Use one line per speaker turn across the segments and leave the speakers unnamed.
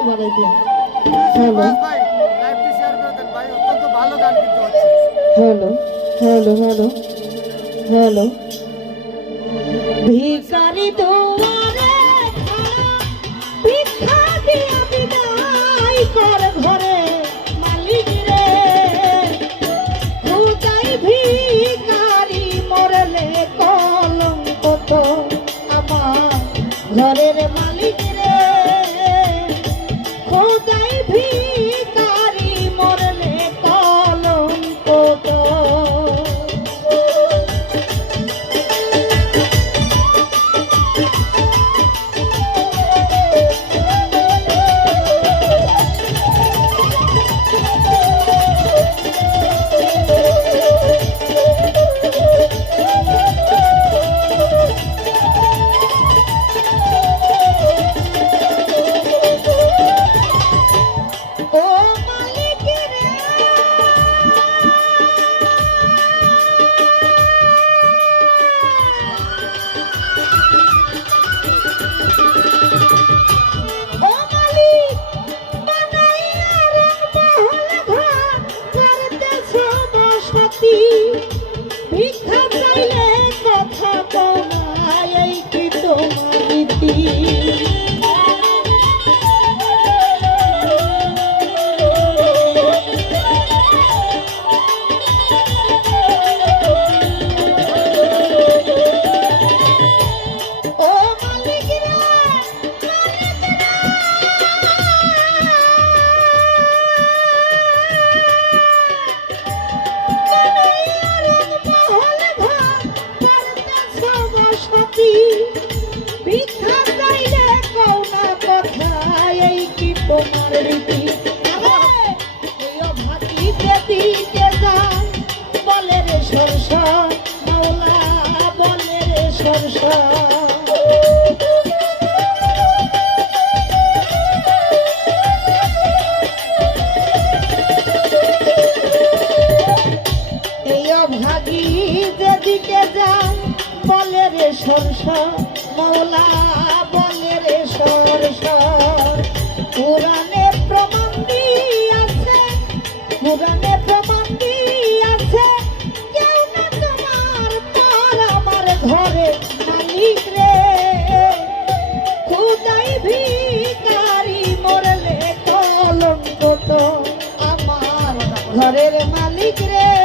একটু বাড়াই দিন hello hello hello hello hello. ভিখারি দুয়ারে ভিক্ষা দিয়া বিদায় কর ঘরে মালিক রে। খুদাই ভিখারি মরলে কলঙ্ক তো আমার ঘরের মালিক অভাগীতে দিতে যায় বলে রে সরসা, মাওলা, বলে রে সরসা। এই অভাগী যেদিকে যায় বলে রে সরসা মৌলা বলে রে সরসা। পুরাণে প্রমাণ দিয়াছে পুরাণে প্রমাণ দিয়াছে কেউ না আমার ভিকারি মরলে আমার ঘরের মালিক রে।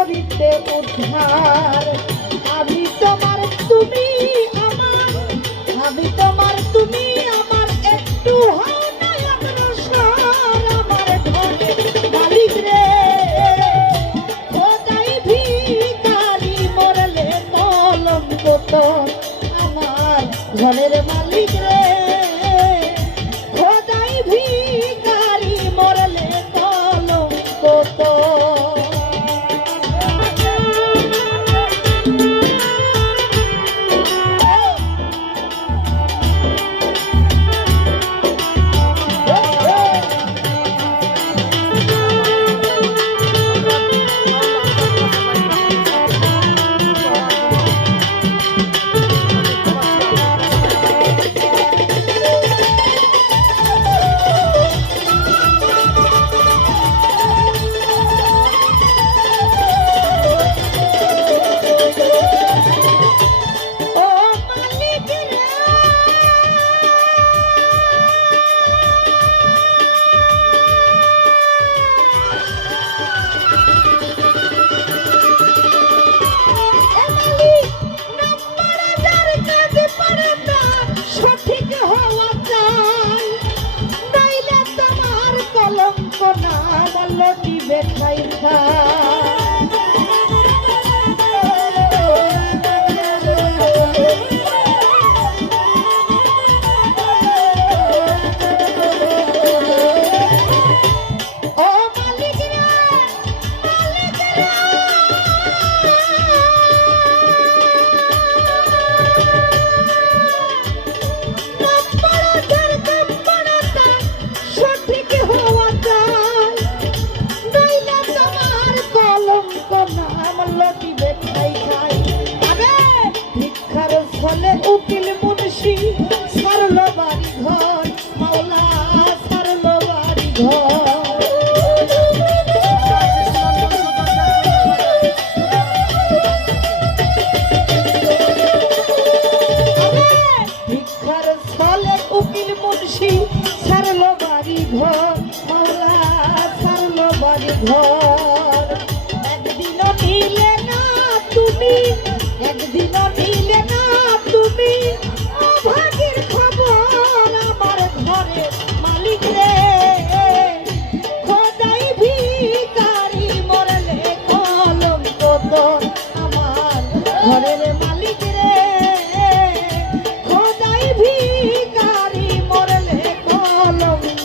করিতে উদ্ধার। আমি তোমার, তুমি আমার। আমি তোমার, তুমি আমার। একটু আমার ঘরের মালিক রে। লটি বেঠাই সেদিন মুন্সি সারল বাড়ি ঘর মাওলা সারল বাড়ি ঘর।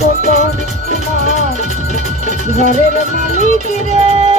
તો કોણ ઘરે માલિક રે?